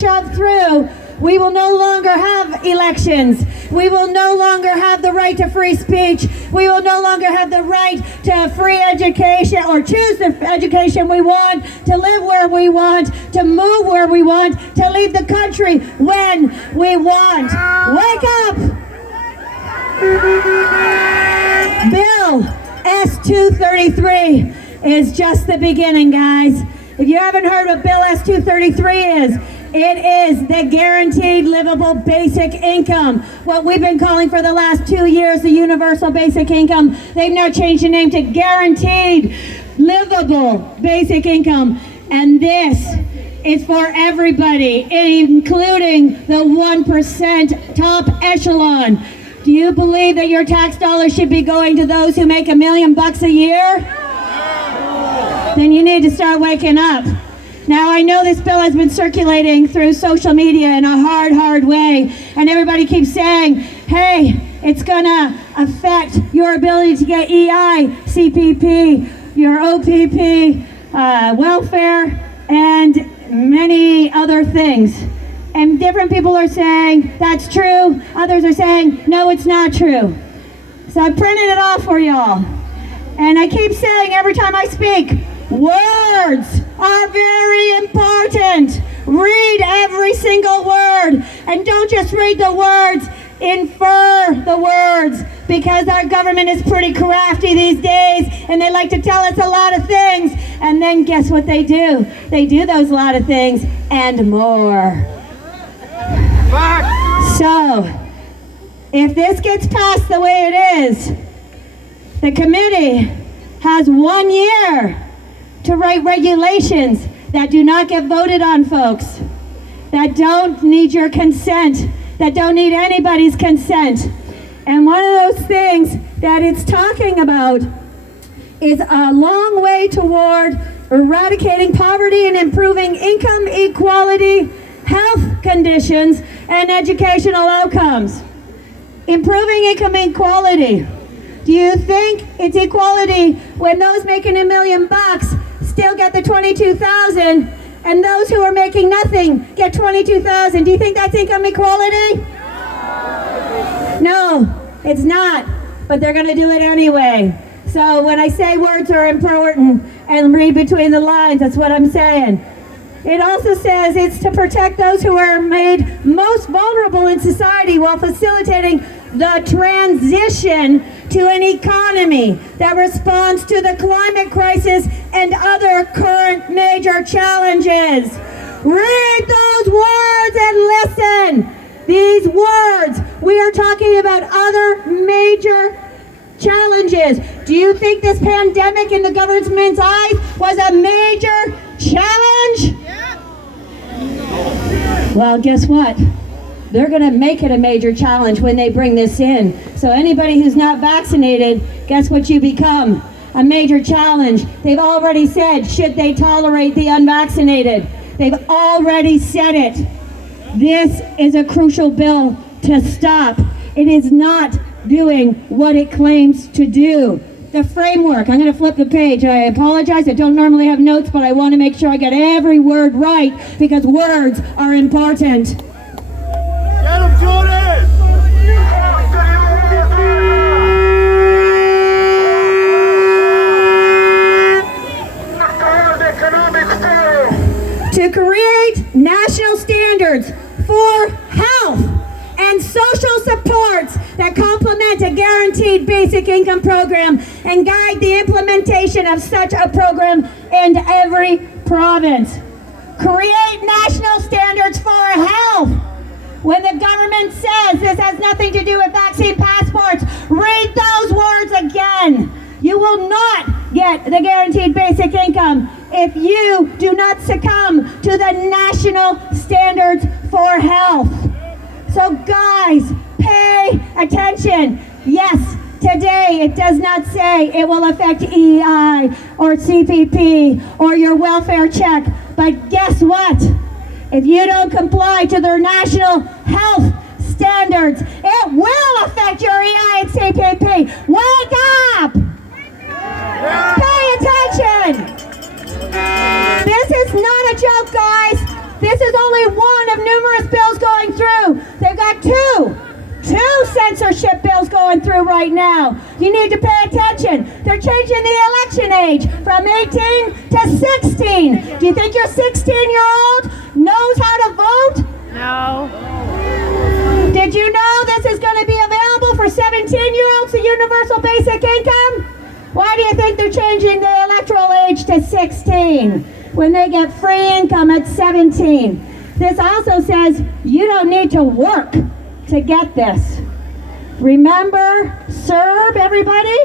shoved through, we will no longer have elections. We will no longer have the right to free speech. We will no longer have the right to free education or choose the education we want, to live where we want, to move where we want, to leave the country when we want. Wake up! Bill S-233 is just the beginning, guys. If you haven't heard what Bill S-233 is, it is the Guaranteed Livable Basic Income, what we've been calling for the last 2 years, the Universal Basic Income. They've now changed the name to Guaranteed Livable Basic Income, and this is for everybody, including the 1% top echelon. Do you believe that your tax dollars should be going to those who make $1 million a year? Then you need to start waking up. Now, I know this bill has been circulating through social media in a hard way, and everybody keeps saying, hey, it's gonna affect your ability to get EI, CPP, your OPP, welfare, and many other things. And different people are saying, that's true. Others are saying, no, it's not true. So I printed it off for y'all. And I keep saying every time I speak, words are very important. Read every single word. And don't just read the words, infer the words. Because our government is pretty crafty these days, and they like to tell us a lot of things. And then guess what they do? They do those lot of things and more. So, if this gets passed the way it is, the committee has 1 year to write regulations that do not get voted on, folks, that don't need your consent, that don't need anybody's consent. And one of those things that it's talking about is a long way toward eradicating poverty and improving income equality, health conditions, and educational outcomes. Improving income equality. Do you think it's equality when those making $1 million still get the $22,000 and those who are making nothing get $22,000? Do you think that's income equality? No, it's not, but they're going to do it anyway. So when I say words are important and read between the lines, that's what I'm saying. It also says it's to protect those who are made most vulnerable in society while facilitating the transition to an economy that responds to the climate crisis and other current major challenges. Read those words and listen. These words, we are talking about other major challenges. Do you think this pandemic in the government's eyes was a major challenge? Well, guess what? They're going to make it a major challenge when they bring this in. So anybody who's not vaccinated, guess what you become? A major challenge. They've already said, should they tolerate the unvaccinated? They've already said it. This is a crucial bill to stop. It is not doing what it claims to do. The framework, I'm going to flip the page. I apologize, I don't normally have notes, but I want to make sure I get every word right because words are important. Get him, Jordan! To create national standards for health and social supports that complement a guaranteed basic income program and guide the implementation of such a program in every province. Create national standards for health. When the government says this has nothing to do with vaccine passports, read those words again. You will not get the guaranteed basic income if you do not succumb to the national standards for health. So guys, pay attention. Yes, today it does not say it will affect EI or CPP or your welfare check. But guess what? If you don't comply to their national health standards, it will affect your EI and CPP. Wake up! Pay attention! This is not a joke, guys. This is only one of numerous bills going through. They've got two censorship bills going through right now. You need to pay attention. They're changing the election age from 18 to 16. Do you think your 16-year-old knows how to vote? No. Did you know this is going to be available for 17-year-olds, the universal basic income? Why do you think they're changing the electoral age to 16 when they get free income at 17? This also says you don't need to work to get this. Remember CERB, everybody?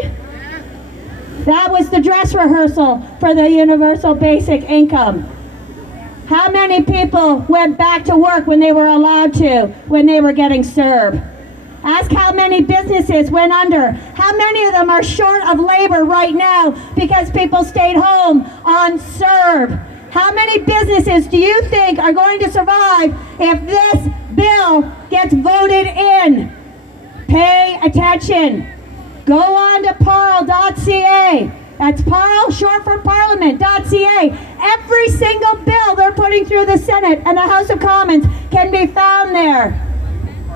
That was the dress rehearsal for the universal basic income. How many people went back to work when they were allowed to, when they were getting CERB? Ask how many businesses went under. How many of them are short of labor right now because people stayed home on CERB? How many businesses do you think are going to survive if this bill gets voted in? Pay attention. Go on to parl.ca. That's Parl, short for parliament.ca. Every single bill they're putting through the Senate and the House of Commons can be found there.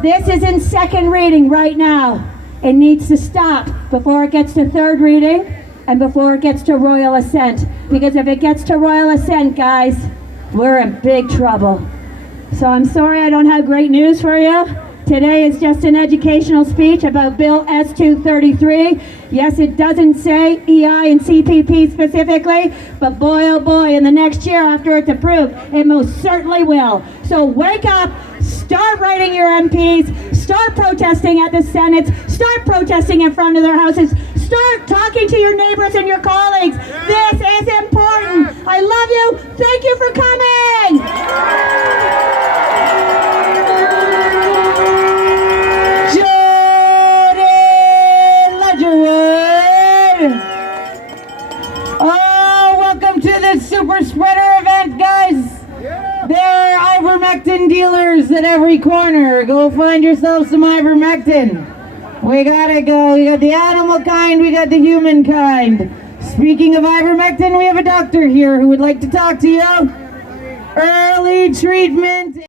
This is in second reading right now. It needs to stop before it gets to third reading and before it gets to royal assent. Because if it gets to royal assent, guys, we're in big trouble. So I'm sorry I don't have great news for you. Today is just an educational speech about Bill S-233. Yes, it doesn't say EI and CPP specifically, but boy, oh boy, in the next year after it's approved, it most certainly will. So wake up, start writing your MPs, start protesting at the Senate, start protesting in front of their houses, start talking to your neighbors and your colleagues. This is important. I love you. Thank you for coming. Super spreader event, guys. There are ivermectin dealers at every corner. Go find yourself some ivermectin. We gotta go. We got the animal kind, we got the human kind. Speaking of ivermectin, we have a doctor here who would like to talk to you. Early treatment.